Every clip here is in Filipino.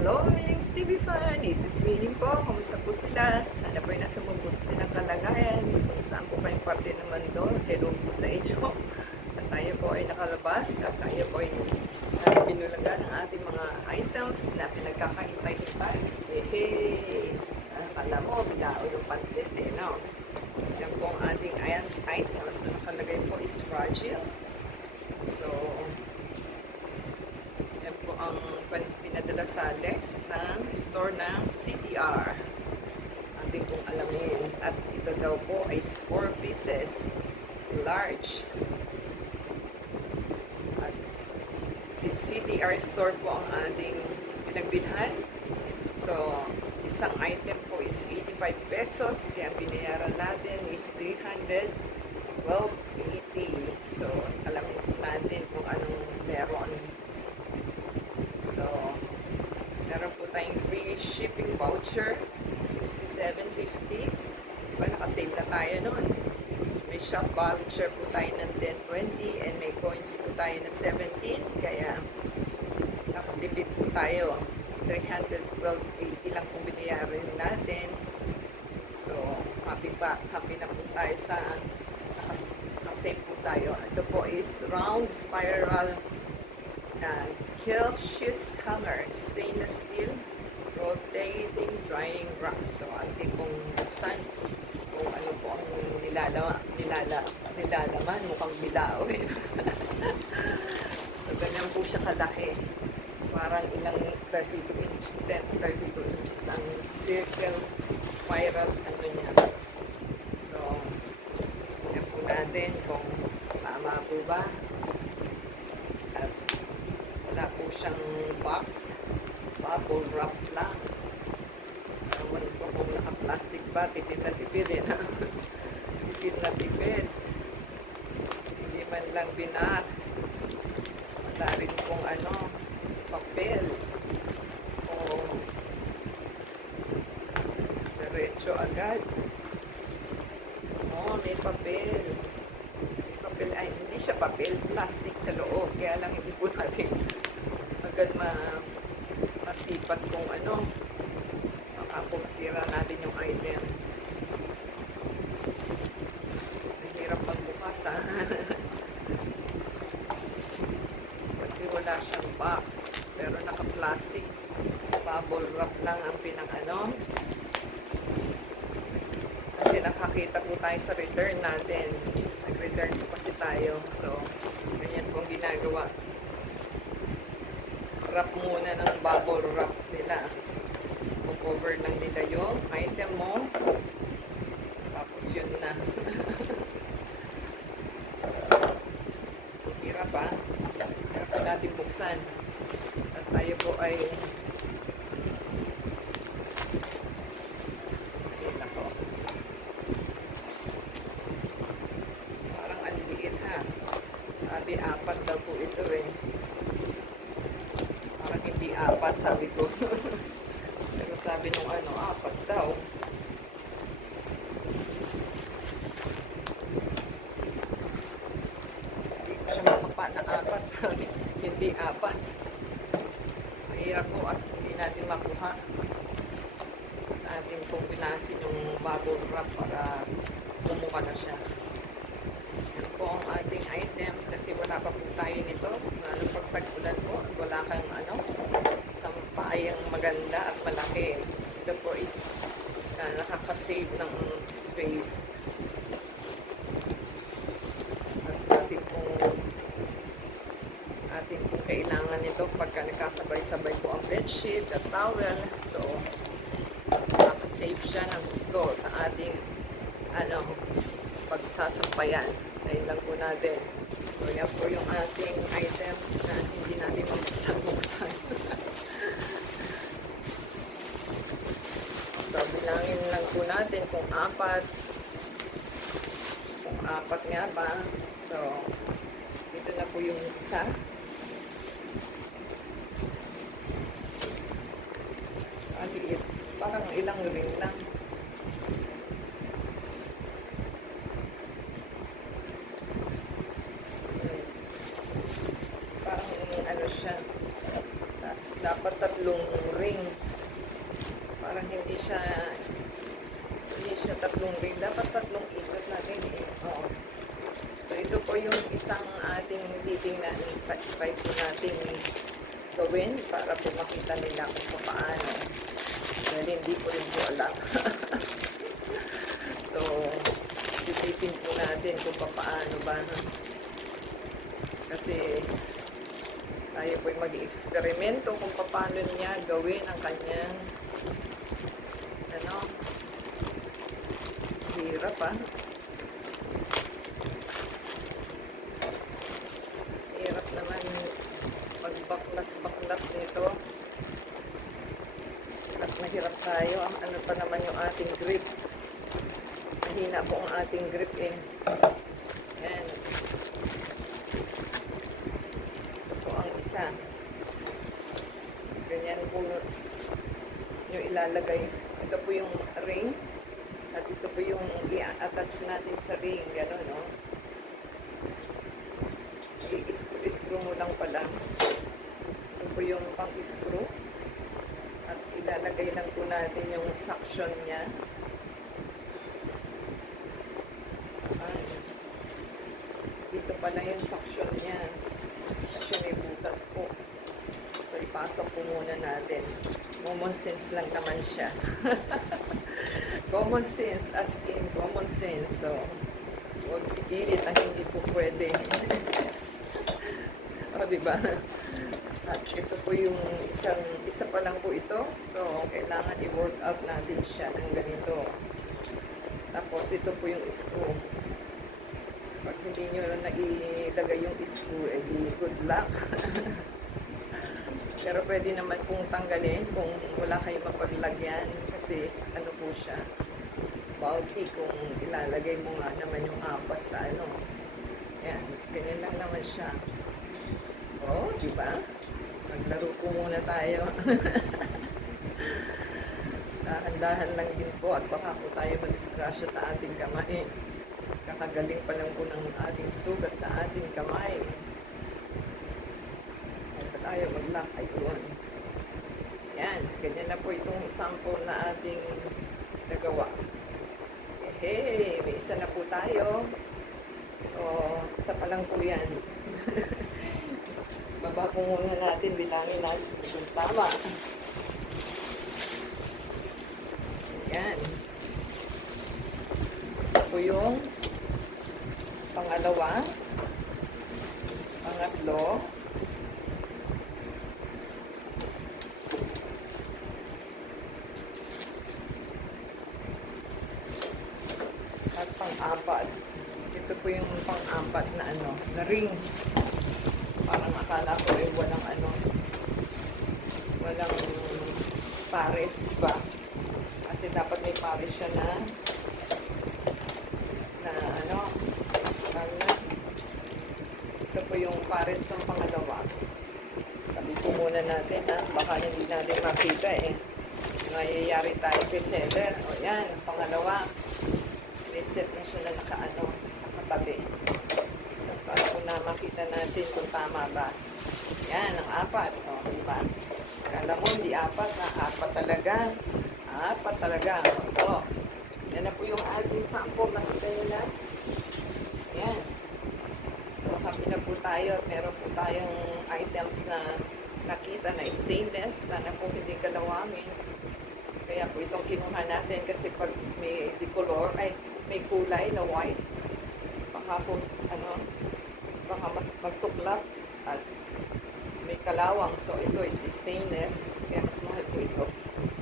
Hello, Mining's TV fan! This is Mining po. Kumusta po sila? Sana po ay nasa mabuti silang kalagayan. Kung saan po kayong parte ng mundo, hello po sa inyo. At tayo po ay nakalabas at tayo po ay pinulagan ang ating mga items na pinagkakaintay-hintay. Yehey! Akala mo, bilao yung pansit eh, no? Yan po ang ating items na nakalagay po is fragile. So, yan po ang pinadala sa Lex ng store ng CDR. Ating pong alamin. At ito daw po ay 4 pieces. Large. At si CDR store po ang ating pinagbilhan. So, isang item po is 85 pesos. Kaya binayaran natin is 312.80. So, alam natin kung anong meron. So, meron po tayong free shipping voucher, 67.50. Diba, nakasave na tayo nun. May shop voucher po tayo ng 10.20 and may coins po tayo na 17. Kaya, nakatipid po tayo. 312.80 lang kung binayarin natin. So, happy na po tayo sa nakasave po tayo. Ito po is round spiral kilt sheets hanger, stainless steel, rotating drying rack. So, ating pong buksan kung ano po ang nilalaman. Mukhang bilao eh. So, ganyan po siya kalaki. Parang ilang 32 inches ang circle, spiral, ano niya. So, yan po natin kung tama po ba. At wala po siyang box, bubble wrap lang. Ewan ko kung naka-plastic ba, tipid na tipid eh na. Tipid na tipid. Hindi man lang binax. Wala rin kung ano, papel. O diretso agad. Oh, may papel. Papel ay hindi siya papel, plastic sa loob. Kaya lang hindi po natin agad masipat kung ano. Baka po masira natin yung item. Mahirap magbukas ha. Kasi wala siyang box. Pero naka-plastic. Bubble wrap lang ang pinang-ano. Kasi nakakita po tayo sa return natin. Nag-return po kasi tayo. So, ganyan pong ginagawa. Wrap muna ng bubble wrap nila. Cover lang nila yung item mo. Tapos yun na. Hirap ha. Hirap po natin buksan. At tayo po ay sabi, 4 daw po ito eh. Parang hindi 4, sabi ko. Pero sabi nung ano, 4 daw. Hindi ko siya makapa na 4. Hindi 4. Mahirap po at hindi natin makuha. Ating pong pilasin yung bubble wrap para bumuka na siya. Yan po ang ating items kasi wala pa po tayo nito. Lalo pag tag-ulan po, wala kang ano, sampayang maganda at malaki. Ito po is nakakasave ng space. At ating pong kailangan nito pagka nakasabay-sabay po ang bedsheet at towel. So, nakakasave siya ng gusto sa ating ano, pagsasampayan. Ayun lang po natin. So, yan po yung ating items na hindi natin mabuksan-buksan. So, bilangin lang po natin kung 4. Kung 4 nga ba. So, ito na po yung isa. Aliit. Parang ilang ring lang. Parang ano siya. dapat 3 ring. Parang hindi siya 3 ring. Dapat 3 ikot natin eh. Oo. So, ito po yung isang ating titingnan. Try po natin gawin para po makita nila kung paano. Dahil hindi ko rin po alam. So, sisipin po natin kung paano ba. Kasi, tayo po'y mag-eksperimento kung paano niya gawin ang kanyang hirap hirap naman magbaklas-baklas nito. Hirap tayo. Ano pa naman yung ating grip. Mahina po ang ating grip eh. Yan. Ito po ang isa. Ganyan po yung ilalagay. Ito po yung ring. At ito po yung i-attach natin sa ring. Gano'n, no? I-screw mo lang pala. Ito po yung pang-screw. At ilalagay lang po natin yung suction niya. Saan? Dito pala yung suction niya. Kasi may butas po. So, ipasok po muna natin. Common sense lang naman siya. Common sense, as in common sense. So, huwag pipilit ang hindi po pwede. O, diba? At ito po yung isa pa lang po ito. So, kailangan i-work out natin siya ng ganito. Tapos, ito po yung screw. Pag hindi nyo nailagay yung screw, edi good luck. Pero pwede naman pong tanggalin kung wala kayong mapaglagyan. Kasi ano po siya, bulky kung ilalagay mo nga naman yung 4 sa ano. Yan, ganyan lang naman siya. Oh, di ba? Maglaro po muna tayo. Dahan-dahan lang din po at baka po tayo madisgrasya sa ating kamay. Kakagaling pa lang po ng ating sugat sa ating kamay. Ay pa tayo mag-lock. Ayun. Yan. Ganyan na po itong sample na ating nagawa. Hey, may isa na po tayo. So, isa pa lang po yan. Baba po muna natin, bilangin natin kung tama. Yan. Ito po yung pangalawa, pangatlo, at pang-apat. Ito po yung pang-apat na ano, na ring. Parang akala ko eh walang pares ba? Kasi dapat may pares siya na ito po yung pares ng pangalawa. Tabi po muna natin baka hindi natin makita eh. Mayayari tayo kay seller. O yan, pangalawa. May set na siya na nakatabi. Para po na makita natin kung tama ba. Yan, ang 4. O, diba? Kala mo, hindi 4 na. 4 talaga. 4 talaga. So, yan na po yung ating sample. Nakita nyo na. Yan. So, happy na po tayo. Meron po tayong items na nakita na stainless. Sana po hindi kalawangin. Kaya po itong kinuha natin kasi pag may decolor, may kulay na white, baka po, baka magtuklap at may kalawang. So, ito is stainless. Kaya mas mahal po ito.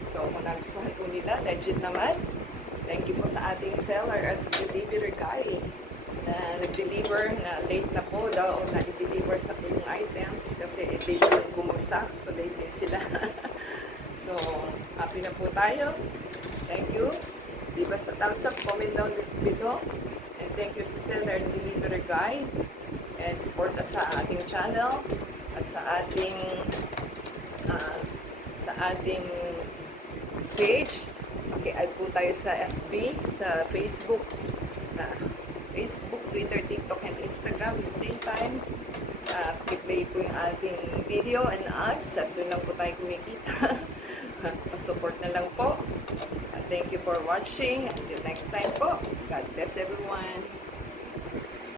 So, kung nagustuhan po nila, legit naman. Thank you po sa ating seller at delivery guy na nag-deliver na late na po daw na i-deliver sa yung items kasi late din bumagsak. So, late din sila. So, happy na po tayo. Thank you. Diba sa thumbs up, comment down below. And thank you sa seller and delivery guy. And support us sa ating channel at sa ating page. Okay, add po tayo sa FB, sa Facebook, Facebook, Twitter, TikTok, and Instagram at the same time. i-play po yung ating video and us at doon lang po tayo kumikita. Pa-support na lang po. Thank you for watching. Until next time po. God bless everyone.